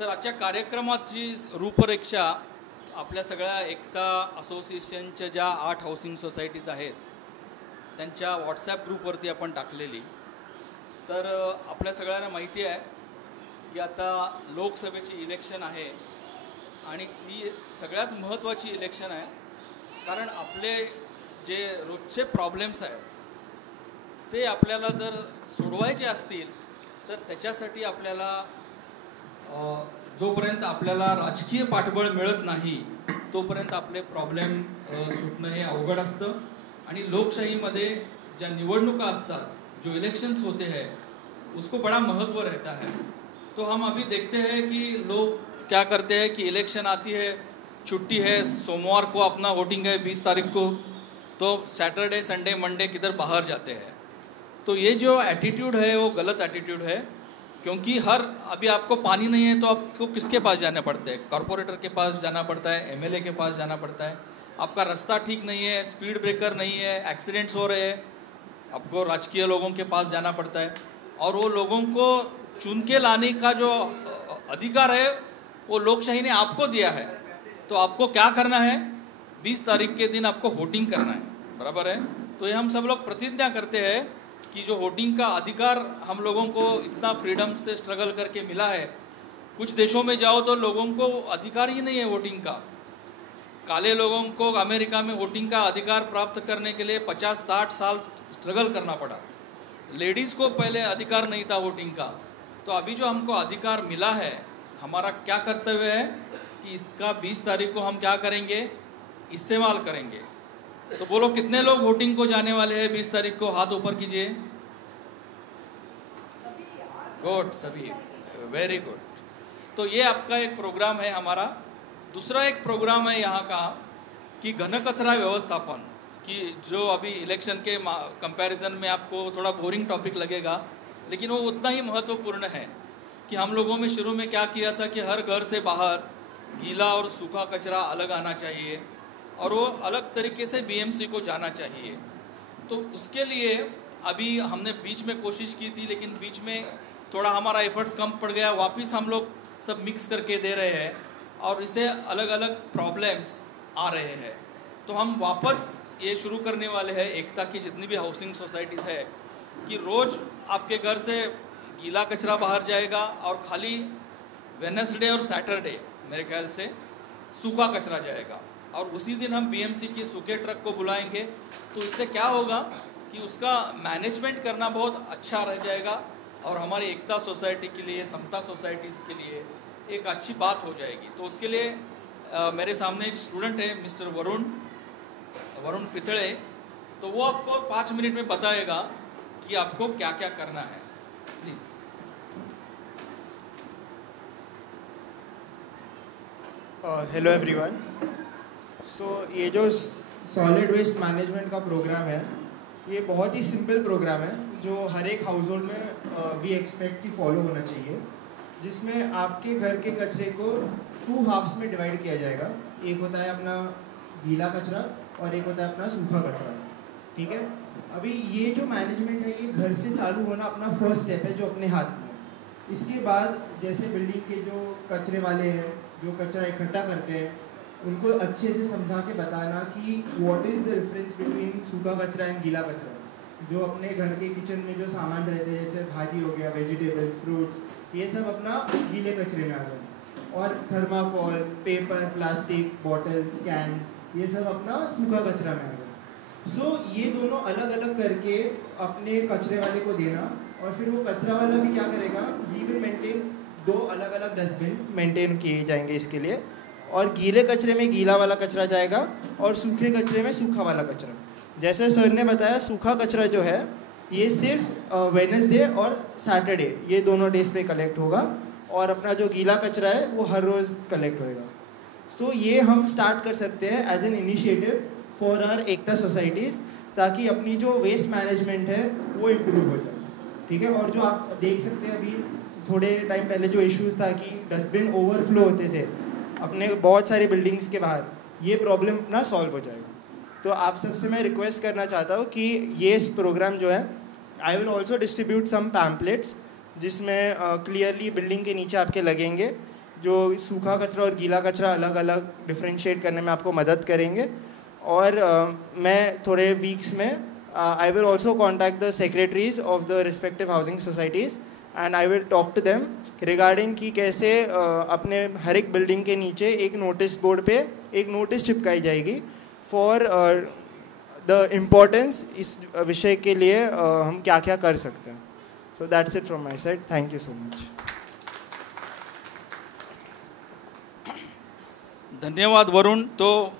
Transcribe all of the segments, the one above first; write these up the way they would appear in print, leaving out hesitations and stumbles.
तर आजच्या कार्यक्रमाची रूपरेषा आपल्या सगळ्या एकता असोसिएशनच्या ज्या 8 हाऊसिंग सोसायटीज आहेत त्यांच्या व्हॉट्सॲप ग्रुपवरती आपण टाकलेली. तर आपल्या सगळ्यांना माहिती आहे की आता लोकसभेची इलेक्शन आहे आणि ही सगळ्यात महत्त्वाची इलेक्शन आहे. कारण आपले जे रोजचे प्रॉब्लेम्स आहेत ते आपल्याला जर सोडवायचे असतील तर त्याच्यासाठी आपल्याला जोपर्यंत आपल्याला राजकीय पाठबळ मिळत नाही तोपर्यंत आपले प्रॉब्लेम सुटणं हे अवघड असतं. आणि लोकशाहीमध्ये ज्या निवडणुका असतात, जो इलेक्शंस होते हैं, उसको बड़ा महत्व रहता है. तो हम अभी देखते हैं कि लोग क्या करते हैं कि इलेक्शन आती है, छुट्टी है, सोमवार को अपना वोटिंग है 20 तारीख को, तो सैटरडे संडे मंडे किधर बाहर जाते हैं. तो ये जो एटीट्यूड है वो गलत एटीट्यूड है. क्योंकि अभी आपको पानी नहीं है तो आपको किसके पास जाना पड़ता है? कॉरपोरेटर के पास जाना पड़ता है, एमएलए के पास जाना पड़ता है. आपका रास्ता ठीक नहीं है, स्पीड ब्रेकर नहीं है, एक्सीडेंट्स हो रहे हैं, आपको राजकीय लोगों के पास जाना पड़ता है. और वो लोगों को चुन के लाने का जो अधिकार है वो लोकशाही ने आपको दिया है. तो आपको क्या करना है? 20 तारीख के दिन आपको वोटिंग करना है, बराबर है. तो ये हम सब लोग प्रतिज्ञा करते हैं कि जो वोटिंग का अधिकार हम लोगों को इतना फ्रीडम से स्ट्रगल करके मिला है. कुछ देशों में जाओ तो लोगों को अधिकार ही नहीं है वोटिंग का. काले लोगों को अमेरिका में वोटिंग का अधिकार प्राप्त करने के लिए 50-60 साल स्ट्रगल करना पड़ा. लेडीज़ को पहले अधिकार नहीं था वोटिंग का. तो अभी जो हमको अधिकार मिला है, हमारा क्या कर्तव्य है कि इसका 20 तारीख को हम क्या करेंगे? इस्तेमाल करेंगे. तो बोलो कितने लोग वोटिंग को जाने वाले हैं 20 तारीख को? हाथ ऊपर कीजिए. गुड, सभी, वेरी गुड. तो ये आपका एक प्रोग्राम है हमारा. दूसरा एक प्रोग्राम है यहाँ का कि घन कचरा व्यवस्थापन, कि जो अभी इलेक्शन के कंपैरिजन में आपको थोड़ा बोरिंग टॉपिक लगेगा, लेकिन वो उतना ही महत्वपूर्ण है. कि हम लोगों में शुरू में क्या किया था कि हर घर से बाहर गीला और सूखा कचरा अलग आना चाहिए और वो अलग तरीके से बीएमसी को जाना चाहिए. तो उसके लिए अभी हमने बीच में कोशिश की थी, लेकिन बीच में थोड़ा हमारा एफर्ट्स कम पड़ गया. वापस हम लोग सब मिक्स करके दे रहे हैं और इससे अलग अलग प्रॉब्लम्स आ रहे हैं. तो हम वापस ये शुरू करने वाले हैं एकता की जितनी भी हाउसिंग सोसाइटीज़ है कि रोज़ आपके घर से गीला कचरा बाहर जाएगा और खाली वेडनेसडे और सैटरडे मेरे ख्याल से सूखा कचरा जाएगा. और उसी दिन हम बीएमसी के सूखे ट्रक को बुलाएंगे. तो इससे क्या होगा कि उसका मैनेजमेंट करना बहुत अच्छा रह जाएगा और हमारी एकता सोसाइटी के लिए, समता सोसाइटीज़ के लिए एक अच्छी बात हो जाएगी. तो उसके लिए मेरे सामने एक स्टूडेंट है, मिस्टर वरुण पिथड़े. तो वो आपको 5 मिनट में बताएगा कि आपको क्या क्या करना है. प्लीज़. Hello everyone. सो ये जो सॉलिड वेस्ट मैनेजमेंट का प्रोग्राम है, ये बहुत ही सिंपल प्रोग्राम है जो हर एक हाउस होल्ड में वी एक्सपेक्ट की फॉलो होना चाहिए. जिसमें आपके घर के कचरे को 2 हाफ्स में डिवाइड किया जाएगा. एक होता है अपना गीला कचरा और एक होता है अपना सूखा कचरा. ठीक है. अभी ये जो मैनेजमेंट है ये घर से चालू होना अपना फर्स्ट स्टेप है जो अपने हाथ में. इसके बाद जैसे बिल्डिंग के जो कचरे वाले हैं जो कचरा इकट्ठा करते हैं उनको अच्छे से समझा के बताना कि what is the difference between सूखा कचरा एंड गीला कचरा. जो अपने घर के किचन में जो सामान रहते हैं जैसे भाजी हो गया, वेजिटेबल्स, फ्रूट्स, ये सब अपना गीले कचरे में आ गए. और thermocol, paper, plastic, bottles, cans, ये सब अपना सूखा कचरा में आ गए. सो ये दोनों अलग अलग करके अपने कचरे वाले को देना और फिर वो कचरा वाला भी क्या करेगा, ही विल मेंटेन 2 अलग अलग डस्टबिन मेंटेन किए जाएंगे इसके लिए. और गीले कचरे में गीला वाला कचरा जाएगा और सूखे कचरे में सूखा वाला कचरा. जैसे सर ने बताया सूखा कचरा जो है ये सिर्फ वेडनेसडे और सैटरडे ये दोनों डेज पे कलेक्ट होगा और अपना जो गीला कचरा है वो हर रोज़ कलेक्ट होएगा. सो ये हम स्टार्ट कर सकते हैं as an initiative for our Ekta societies ताकि अपनी जो वेस्ट मैनेजमेंट है वो इम्प्रूव हो जाए. ठीक है. और जो आप देख सकते हैं अभी थोड़े टाइम पहले जो इश्यूज़ था कि डस्टबिन ओवरफ्लो होते थे अपने बहुत सारे बिल्डिंग्स के बाहर, ये प्रॉब्लम अपना सॉल्व हो जाएगा. तो आप सबसे मैं रिक्वेस्ट करना चाहता हूँ कि ये प्रोग्राम जो है I will also distribute some pamphlets जिसमें क्लियरली बिल्डिंग के नीचे आपके लगेंगे जो सूखा कचरा और गीला कचरा अलग अलग डिफ्रेंशिएट करने में आपको मदद करेंगे। और मैं थोड़े वीक्स में I will also contact the secretaries of the respective housing societies and I will talk to them regarding कि कैसे अपने हर एक बिल्डिंग के नीचे एक नोटिस बोर्ड पे एक नोटिस चिपकाई जाएगी फॉर द इम्पोर्टेंस इस विषय के लिए हम क्या क्या कर सकते हैं। So that's it from my side, thank you so much. धन्यवाद वरुण। तो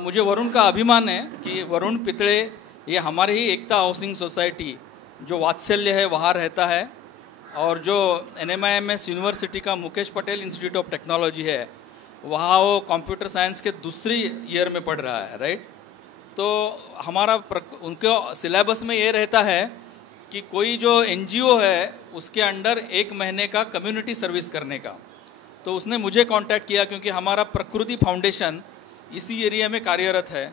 मुझे वरुण का अभिमान है कि वरुण पितड़े ये हमारे ही एकता हाउसिंग सोसाइटी जो वात्सल्य है वहाँ रहता है, और जो NMIMS यूनिवर्सिटी का Mukesh Patel institute of technology है वहाँ वो कंप्यूटर साइंस के दूसरी ईयर में पढ़ रहा है, राइट। तो हमारा उनके सिलेबस में ये रहता है कि कोई जो NGO है उसके अंडर 1 महीने का कम्युनिटी सर्विस करने का। तो उसने मुझे कांटेक्ट किया क्योंकि हमारा प्रकृति फाउंडेशन इसी एरिया में कार्यरत है।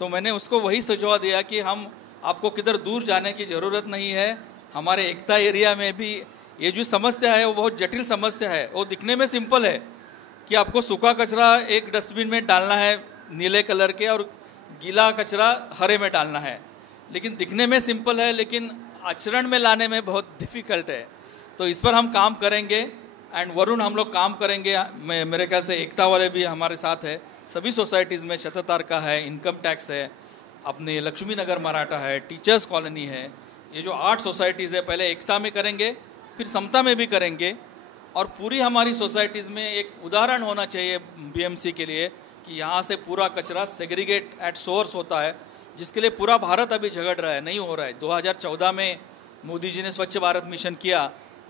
तो मैंने उसको वही सुझाव दिया कि हम आपको किधर दूर जाने की ज़रूरत नहीं है, हमारे एकता एरिया में भी ये जो समस्या है वो बहुत जटिल समस्या है। वो दिखने में सिंपल है कि आपको सूखा कचरा एक डस्टबिन में डालना है नीले कलर के और गीला कचरा हरे में डालना है, लेकिन दिखने में सिंपल है लेकिन आचरण में लाने में बहुत डिफ़िकल्ट है। तो इस पर हम काम करेंगे एंड वरुण हम लोग काम करेंगे। मेरे ख्याल से एकता वाले भी हमारे साथ है, सभी सोसाइटीज़ में शततार का है, इनकम टैक्स है, अपने लक्ष्मी नगर मराठा है, टीचर्स कॉलोनी है। ये जो 8 सोसाइटीज़ है पहले एकता में करेंगे फिर समता में भी करेंगे, और पूरी हमारी सोसाइटीज़ में एक उदाहरण होना चाहिए BMC के लिए कि यहाँ से पूरा कचरा सेग्रीगेट एट सोर्स होता है, जिसके लिए पूरा भारत अभी झगड़ रहा है, नहीं हो रहा है। 2014 में मोदी जी ने स्वच्छ भारत मिशन किया,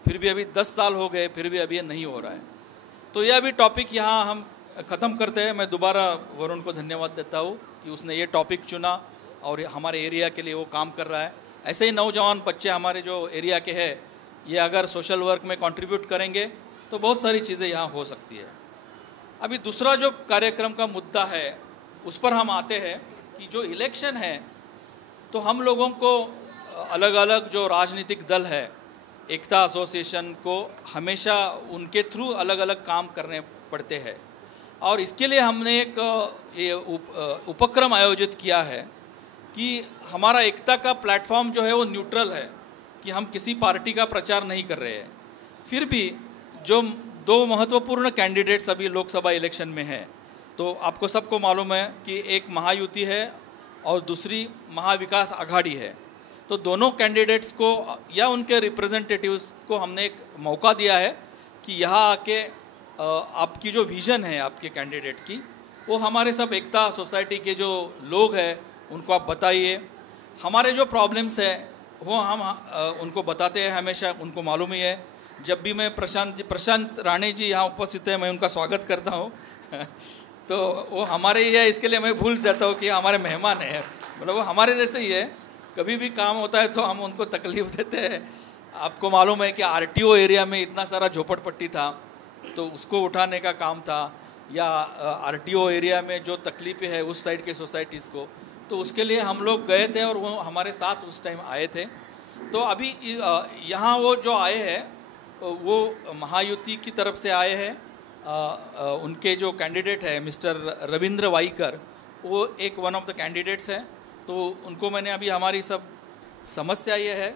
फिर भी अभी 10 साल हो गए, फिर भी अभी ये नहीं हो रहा है। तो यह अभी टॉपिक यहाँ हम ख़त्म करते हैं। मैं दोबारा वरुण को धन्यवाद देता हूँ कि उसने ये टॉपिक चुना और हमारे एरिया के लिए वो काम कर रहा है। ऐसे ही नौजवान बच्चे हमारे जो एरिया के हैं ये अगर सोशल वर्क में कंट्रीब्यूट करेंगे तो बहुत सारी चीज़ें यहाँ हो सकती है। अभी दूसरा जो कार्यक्रम का मुद्दा है उस पर हम आते हैं कि जो इलेक्शन है तो हम लोगों को अलग अलग जो राजनीतिक दल है एकता एसोसिएशन को हमेशा उनके थ्रू अलग अलग काम करने पड़ते हैं, और इसके लिए हमने एक ये उपक्रम आयोजित किया है कि हमारा एकता का प्लेटफॉर्म जो है वो न्यूट्रल है, कि हम किसी पार्टी का प्रचार नहीं कर रहे हैं। फिर भी जो 2 महत्वपूर्ण कैंडिडेट्स अभी लोकसभा इलेक्शन में हैं, तो आपको सबको मालूम है कि एक महायुति है और दूसरी महाविकास आघाड़ी है। तो दोनों कैंडिडेट्स को या उनके रिप्रेजेंटेटिव्स को हमने एक मौका दिया है कि यहाँ आके आपकी जो विज़न है आपके कैंडिडेट की वो हमारे सब एकता सोसाइटी के जो लोग हैं उनको आप बताइए। हमारे जो प्रॉब्लम्स है वो हम उनको बताते हैं हमेशा, उनको मालूम ही है। जब भी मैं प्रशांत राणे जी यहाँ उपस्थित है मैं उनका स्वागत करता हूँ तो वो हमारे ही है, इसके लिए मैं भूल जाता हूँ कि हमारे मेहमान हैं, मतलब वो हमारे जैसे ही है। कभी भी काम होता है तो हम उनको तकलीफ़ देते हैं। आपको मालूम है कि RTO एरिया में इतना सारा झोपड़पट्टी था तो उसको उठाने का काम था, या RTO एरिया में जो तकलीफ़ें है उस साइड के सोसाइटीज़ को, तो उसके लिए हम लोग गए थे और वो हमारे साथ उस टाइम आए थे। तो अभी यहाँ वो जो आए हैं वो महायुति की तरफ से आए हैं। उनके जो कैंडिडेट है मिस्टर रविंद्र वाईकर, वो एक वन ऑफ द कैंडिडेट्स हैं। तो उनको मैंने अभी हमारी सब समस्या ये है,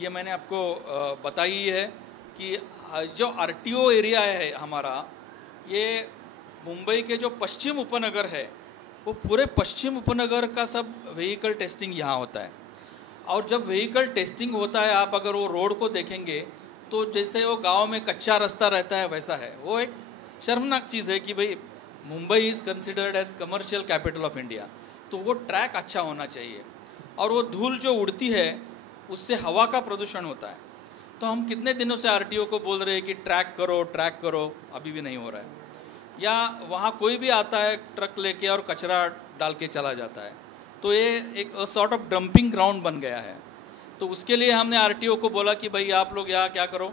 ये मैंने आपको बताई है कि जो RTO एरिया है हमारा, ये मुंबई के जो पश्चिम उपनगर है वो पूरे पश्चिम उपनगर का सब व्हीकल टेस्टिंग यहाँ होता है। और जब व्हीकल टेस्टिंग होता है आप अगर वो रोड को देखेंगे तो जैसे वो गांव में कच्चा रास्ता रहता है वैसा है। वो एक शर्मनाक चीज़ है कि भाई Mumbai is considered as commercial capital of India, तो वो ट्रैक अच्छा होना चाहिए। और वो धूल जो उड़ती है उससे हवा का प्रदूषण होता है। तो हम कितने दिनों से RTO को बोल रहे हैं कि ट्रैक करो, अभी भी नहीं हो रहा है। या वहाँ कोई भी आता है ट्रक लेके और कचरा डाल के चला जाता है, तो ये एक सॉर्ट ऑफ डंपिंग ग्राउंड बन गया है। तो उसके लिए हमने RTO को बोला कि भाई आप लोग यहाँ क्या करो,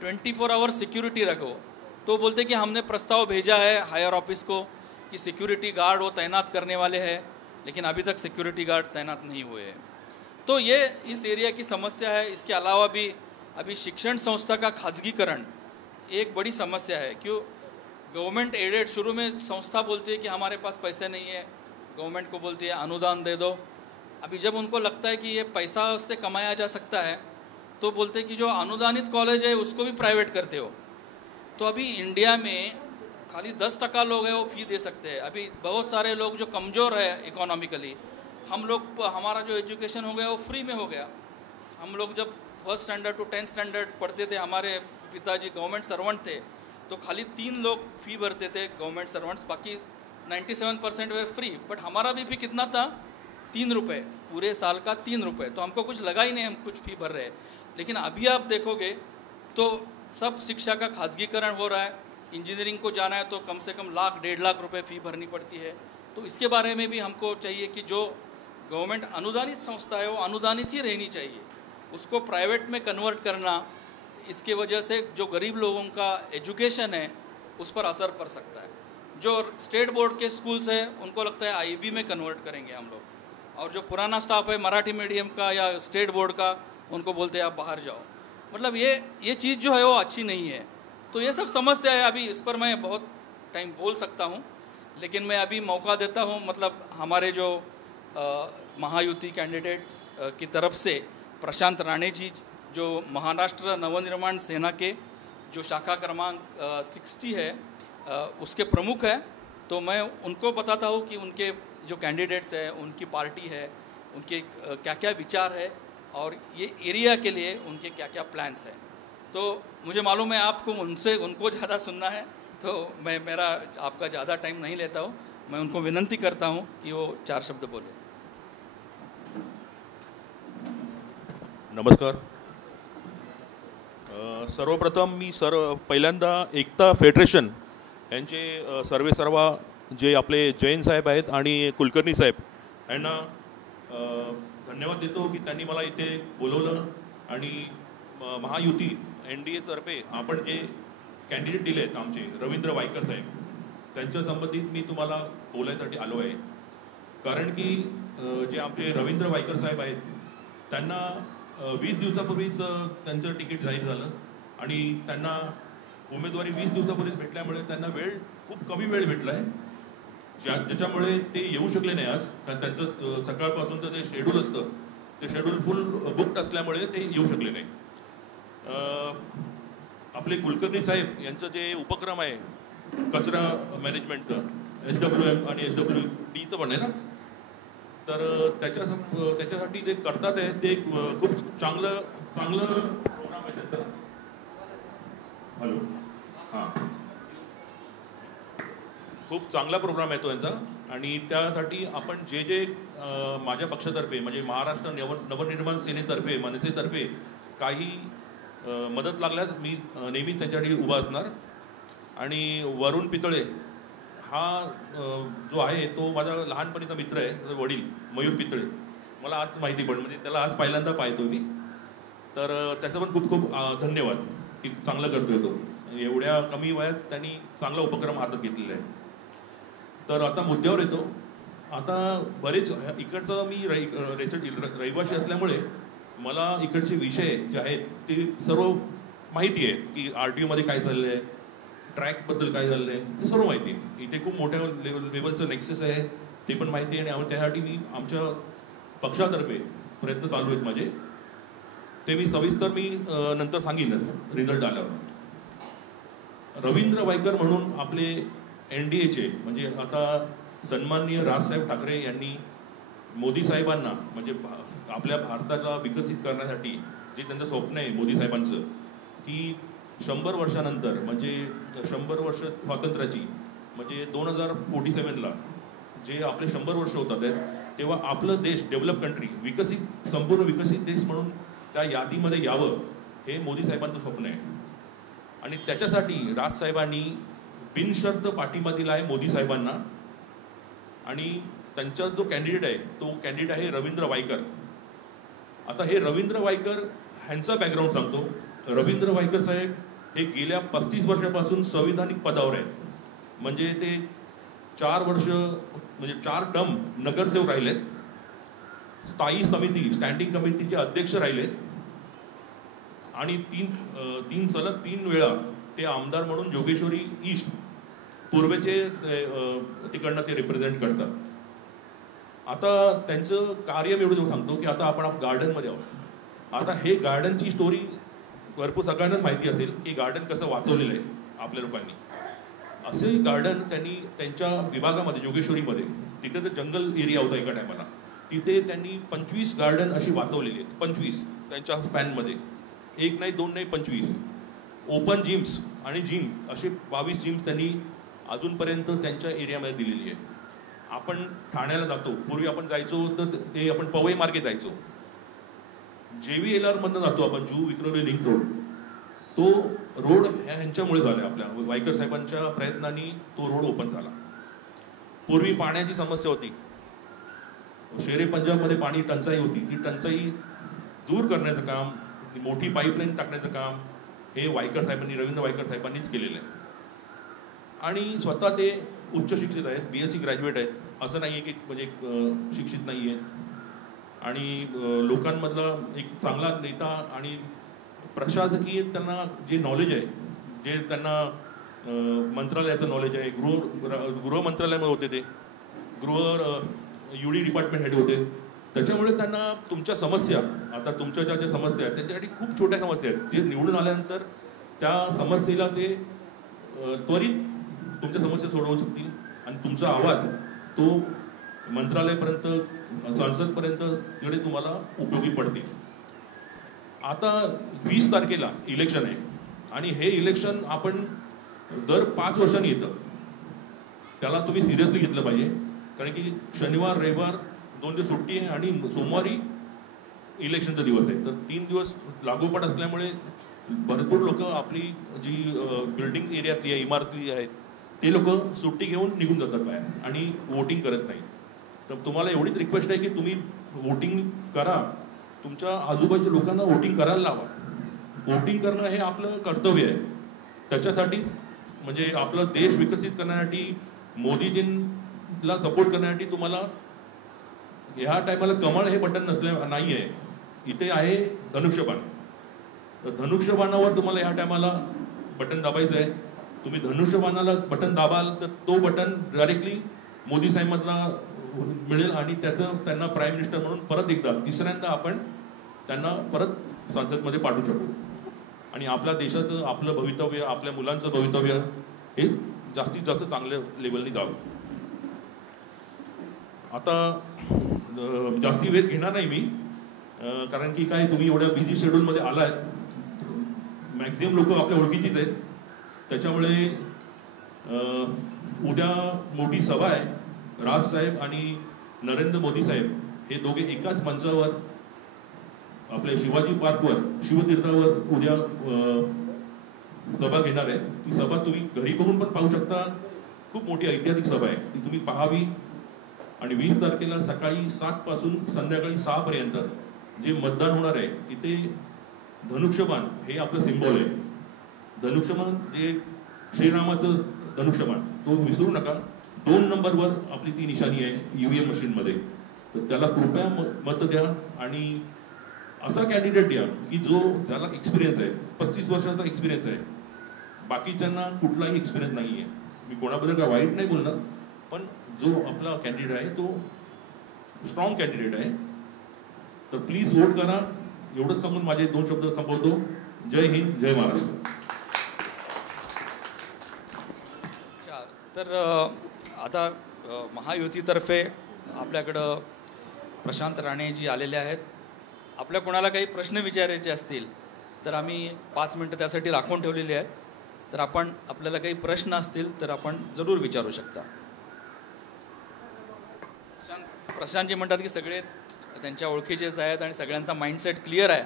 24 आवर सिक्योरिटी रखो। तो बोलते कि हमने प्रस्ताव भेजा है हायर ऑफिस को कि सिक्योरिटी गार्ड वो तैनात करने वाले हैं, लेकिन अभी तक सिक्योरिटी गार्ड तैनात नहीं हुए हैं। तो ये इस एरिया की समस्या है। इसके अलावा भी अभी शिक्षण संस्था का खाजगीकरण एक बड़ी समस्या है। क्यों? गवर्नमेंट एडेड, शुरू में संस्था बोलती है कि हमारे पास पैसे नहीं है, गवर्नमेंट को बोलती है अनुदान दे दो। अभी जब उनको लगता है कि ये पैसा उससे कमाया जा सकता है तो बोलते हैं कि जो अनुदानित कॉलेज है उसको भी प्राइवेट करते हो। तो अभी इंडिया में खाली 10% लोग हैं वो फ़ी दे सकते हैं। अभी बहुत सारे लोग जो कमज़ोर है इकोनॉमिकली, हम लोग, हमारा जो एजुकेशन हो गया वो फ्री में हो गया। हम लोग जब 1st standard to 10th standard पढ़ते थे, हमारे पिताजी गवर्नमेंट सर्वेंट थे, तो खाली 3 लोग फ़ी भरते थे गवर्नमेंट सर्वेंट्स, बाकी 97% वे फ्री। बट हमारा भी फ़ी कितना था? 3 रुपये, पूरे साल का 3 रुपये। तो हमको कुछ लगा ही नहीं, हम कुछ फ़ी भर रहे हैं। लेकिन अभी आप देखोगे तो सब शिक्षा का खासगीकरण हो रहा है। इंजीनियरिंग को जाना है तो कम से कम लाख 1.5 लाख रुपए फ़ी भरनी पड़ती है। तो इसके बारे में भी हमको चाहिए कि जो गवर्नमेंट अनुदानित संस्था है वो अनुदानित ही रहनी चाहिए, उसको प्राइवेट में कन्वर्ट करना, इसके वजह से जो गरीब लोगों का एजुकेशन है उस पर असर पड़ सकता है। जो स्टेट बोर्ड के स्कूल्स है उनको लगता है आईबी में कन्वर्ट करेंगे हम लोग, और जो पुराना स्टाफ है मराठी मीडियम का या स्टेट बोर्ड का, उनको बोलते हैं आप बाहर जाओ। मतलब ये चीज़ जो है वो अच्छी नहीं है। तो ये सब समस्या है। अभी इस पर मैं बहुत टाइम बोल सकता हूँ, लेकिन मैं अभी मौका देता हूँ, मतलब हमारे जो महायुति कैंडिडेट्स की तरफ से प्रशांत राणे जी, जो महाराष्ट्र नवनिर्माण सेना के जो शाखा क्रमांक 60 है उसके प्रमुख है, तो मैं उनको बताता हूँ कि उनके जो कैंडिडेट्स हैं, उनकी पार्टी है, उनके क्या क्या विचार है और ये एरिया के लिए उनके क्या क्या प्लान्स हैं। तो मुझे मालूम है आपको उनको ज़्यादा सुनना है, तो मैं आपका ज़्यादा टाइम नहीं लेता हूँ। मैं उनको विनंती करता हूँ कि वो 4 शब्द बोले। नमस्कार। सर्वप्रथम मी पहिल्यांदा एकता फेडरेशन यांचे सर्वेसर्वा जे आपले जैन साहेब आहेत आणि कुलकर्णी साहेब यांना धन्यवाद देतो की त्यांनी मला इथे बोलवलं आणि महायुती NDA तर्फे आपण जे कॅन्डिडेट दिले आहेत आमचे रवींद्र वायकर साहेब, त्यांच्या संबंधित मी तुम्हाला बोलायसाठी आलो आहे। कारण की जे आमचे रवींद्र वायकर साहेब आहेत त्यांना 20 दिवसापूर्वीच त्यांचं तिकीट जाहीर झालं आणि त्यांना उमेदवारी 20 दिवसापूर्वीच भेटल्यामुळे त्यांना खूप कमी वेळ भेटला आहे, ज्याच्यामुळे ते येऊ शकले नाही आज। कारण त्यांचं सकाळपासूनचं ते शेड्यूल असतं, ते शेड्यूल फुल बुक्ड असल्यामुळे ते येऊ शकले नाही। आपले कुलकर्णी साहेब यांचं जे उपक्रम आहे कचरा मॅनेजमेंटचं, SWM आणि SWDचं पण आहे ना, तर त्याच्यासाठी जे करतात आहे ते खूप चांगलं प्रोग्राम आहे त्यांचा। हॅलो, हां, खूप चांगला प्रोग्राम आहे तो यांचा। आणि त्यासाठी आपण जे माझ्या पक्षातर्फे म्हणजे महाराष्ट्र नवनिर्माण सेनेतर्फे, मनसेतर्फे काही मदत लागल्यास मी नेहमीच त्यांच्यासाठी उभा असणार। आणि वरुण पितळे हा जो आहे तो माझा लहानपणीचा मित्र आहे, त्याचे वडील मयूर पितळे मला आज माहिती पडलं, म्हणजे त्याला आज पहिल्यांदा पाहतो मी, तर त्याचं पण खूप खूप धन्यवाद की चांगलं करतोय तो। एवढ्या कमी वयात त्यांनी चांगला उपक्रम हातात घेतलेला आहे। तर आता मुद्द्यावर येतो। आता बरेच इकडचा मी रहिवासी असल्यामुळे मला इकडचे विषय जे आहेत ते सर्व माहिती आहे की RTO मध्ये काय चाललं आहे, ट्रॅकबद्दल काय झालं आहे, ते सर्व माहिती आहे। इथे खूप मोठ्या लेवलचं नेक्सस आहे ते पण माहिती आहे। आणि त्यासाठी मी आमच्या पक्षातर्फे प्रयत्न चालू आहेत माझे, ते मी सविस्तर नंतर सांगीनच रिझल्ट आल्यावर। रवींद्र वायकर म्हणून आपले NDAचे म्हणजे आता सन्माननीय राजसाहेब ठाकरे यांनी मोदी साहेबांना, म्हणजे आपल्या भारताला विकसित करण्यासाठी जे त्यांचं स्वप्न आहे मोदी साहेबांचं, की 100 वर्षानंतर म्हणजे 100 वर्ष स्वातंत्र्याची म्हणजे 2047ला जे आपले 100 वर्ष होतात तेव्हा आपलं देश डेव्हलप कंट्री, संपूर्ण विकसित देश म्हणून त्या यादीमध्ये यावं, हे मोदी साहेबांचं स्वप्न आहे। आणि त्याच्यासाठी राजसाहेबांनी बिनशर्त पाठिंबा दिला आहे मोदी साहेबांना। आणि त्यांचा जो कॅन्डिडेट आहे तो कॅन्डिडेट आहे रवींद्र वायकर। आता हे रवींद्र वायकर ह्यांचा बॅकग्राऊंड सांगतो। रवींद्र वायकर साहेब हे गेल्या 35 वर्षापासून संविधानिक पदावर आहेत, म्हणजे ते 4 वर्ष म्हणजे 4 टर्म नगरसेवक राहिलेत, स्थायी समिती स्टँडिंग कमिटीचे अध्यक्ष राहिलेत आणि 3 वेळा ते आमदार म्हणून जोगेश्वरी ईस्ट पूर्वेचे तिकडनं ते रिप्रेझेंट करतात. आता त्यांचं कार्य मी एवढं सांगतो की आता आपण गार्डनमध्ये आहोत. आता हे गार्डनची स्टोरी भरपूर सगळ्यांनाच माहिती असेल की गार्डन कसं वाचवलेलं आहे आपल्या लोकांनी. असे गार्डन त्यांनी त्यांच्या विभागामध्ये जोगेश्वरीमध्ये, तिथे तर जंगल एरिया होता एका टायमाला, तिथे त्यांनी 25 गार्डन अशी वाचवलेली आहेत. 25 त्यांच्या स्पॅनमध्ये, 1 नाही 2 नाही 25 ओपन जिम्स आणि जिम असे 22 जिम्स त्यांनी अजूनपर्यंत त्यांच्या एरियामध्ये दिलेली आहे. आपण ठाण्याला जातो, पूर्वी आपण जायचो तर ते आपण पवई मार्गे जायचो. JVLR मधनं जातो आपण, जुहू विक्रोली लिंक रोड. तो रोड ह्यांच्यामुळे झाला, आपल्या वायकर साहेबांच्या प्रयत्नांनी तो रोड ओपन झाला. पूर्वी पाण्याची समस्या होती, शेरे पंजाबमध्ये पाणी टंचाई होती. ती टंचाई दूर करण्याचं काम, मोठी पाईपलाईन टाकण्याचं काम हे वायकर साहेबांनी, रवींद्र वायकर साहेबांनीच केलेलं आहे. आणि स्वतः ते उच्च शिक्षित आहेत, BSc ग्रॅज्युएट आहेत, असं नाही आहे की म्हणजे शिक्षित नाही आहेत. आणि लोकांमधला एक चांगला नेता आणि प्रशासकीय त्यांना जे नॉलेज आहे, जे त्यांना मंत्रालयाचं नॉलेज आहे, गृह मंत्रालयामध्ये होते, ते UD डिपार्टमेंट हेड होते. त्याच्यामुळे त्यांना तुमच्या समस्या, आता तुमच्या ज्या समस्या आहेत त्यांच्यासाठी खूप छोट्या समस्या आहेत, जे निवडून आल्यानंतर त्या समस्येला ते त्वरित तुमच्या समस्या सोडवू शकतील आणि तुमचा आवाज तो मंत्रालयापर्यंत, संसदपर्यंत तिकडे तुम्हाला उपयोगी पडतील. आता 20 तारखेला इलेक्शन आहे आणि हे इलेक्शन आपण दर 5 वर्षांनी येतं. त्याला तुम्ही सिरियसली घेतलं पाहिजे, कारण की शनिवार रविवार 2 दिवस सुट्टी आहे आणि सोमवारी इलेक्शनचा दिवस आहे. तर 3 दिवस लागोपाठ असल्यामुळे भरपूर लोक आपली जी बिल्डिंग एरियातली आहे, इमारती आहेत, ते लोक सुट्टी घेऊन निघून जातात बाहेर आणि वोटिंग करत नाही. तर तुम्हाला एवढीच रिक्वेस्ट आहे की तुम्ही वोटिंग करा, तुमच्या आजूबाजूच्या लोकांना वोटिंग करायला लावा. वोटिंग करणं हे आपलं कर्तव्य आहे. त्याच्यासाठीच म्हणजे आपला देश विकसित करण्यासाठी, मोदीजींना सपोर्ट करण्यासाठी तुम्हाला ह्या टायमाला कमळ हे बटन नाही आहे, इथे आहे धनुष्यबाण. तर धनुष्यबाणावर तुम्हाला ह्या टायमाला बटन दाबायचं आहे. तुम्ही धनुष्यबाणाला बटन दाबाल तर तो बटन डायरेक्टली मोदी साहेबांना मिळेल आणि त्याचं त्यांना प्राईम मिनिस्टर म्हणून परत एकदा तिसऱ्यांदा आपण त्यांना परत संसदमध्ये पाठवू शकू आणि आपल्या देशाचं, आपलं भवितव्य, आपल्या मुलांचं भवितव्य हे जास्तीत जास्त चांगल्या लेवलनी जावं. आता जास्ती वेळ घेणार नाही मी, कारण की काय तुम्ही एवढ्या बिझी शेड्यूलमध्ये आलाय, मॅक्झिमम लोक आपल्या ओळखीचीच आहेत. त्याच्यामुळे उद्या मोठी सभा आहे. राज साहेब आणि नरेंद्र मोदी साहेब हे दोघे एकाच मंचावर आपल्या शिवाजी पार्कवर, शिवतीर्थावर उद्या सभा घेणार आहेत. ती सभा तुम्ही घरी बघून पण पाहू शकता. खूप मोठी ऐतिहासिक सभा आहे, ती तुम्ही पाहावी. आणि 20 तारखेला सकाळी 7 पासून संध्याकाळी 6 पर्यंत जे मतदान होणार आहे तिथे धनुष्यबाण हे आपलं सिम्बॉल आहे. धनुष्यबाण जे श्रीरामाचं धनुष्यबाण, तो विसरू नका. 2 नंबरवर आपली ती निशाणी आहे EVM मशीनमध्ये. तर त्याला कृपया मत द्या आणि असा कॅन्डिडेट द्या की जो ज्याला एक्सपिरियन्स आहे, 35 वर्षाचा एक्सपिरियन्स आहे. बाकीच्यांना कुठलाही एक्सपिरियन्स नाही आहे. मी कोणाबद्दल काय वाईट नाही बोलणार, पण जो आपला कॅन्डिडेट आहे तो स्ट्रॉंग कॅन्डिडेट आहे. तर प्लीज वोट करा. एवढंच सांगून माझे 2 शब्द संपवतो. जय हिंद, जय महाराष्ट्र. तर आता महायुतीतर्फे आपल्याकडं प्रशांत राणेजी आलेले आहेत. आपल्या कोणाला काही प्रश्न विचारायचे असतील तर आम्ही 5 मिनटं त्यासाठी राखून ठेवलेली आहेत. तर आपण, आपल्याला काही प्रश्न असतील तर आपण जरूर विचारू शकता. प्रशांतजी म्हणतात की सगळे त्यांच्या ओळखीचेच आहेत आणि सगळ्यांचा माइंडसेट क्लिअर आहे.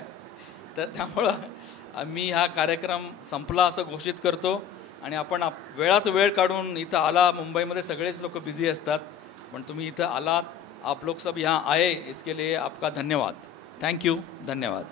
तर त्यामुळं मी हा कार्यक्रम संपला असं घोषित करतो आणि आपण वेळात वेळ काढून इथं आला. मुंबईमध्ये सगळेच लोक बिझी असतात, पण तुम्ही इथं आलात. आप लोग सब यहाँ आए, इसके लिए आपका धन्यवाद. थैंक यू, धन्यवाद.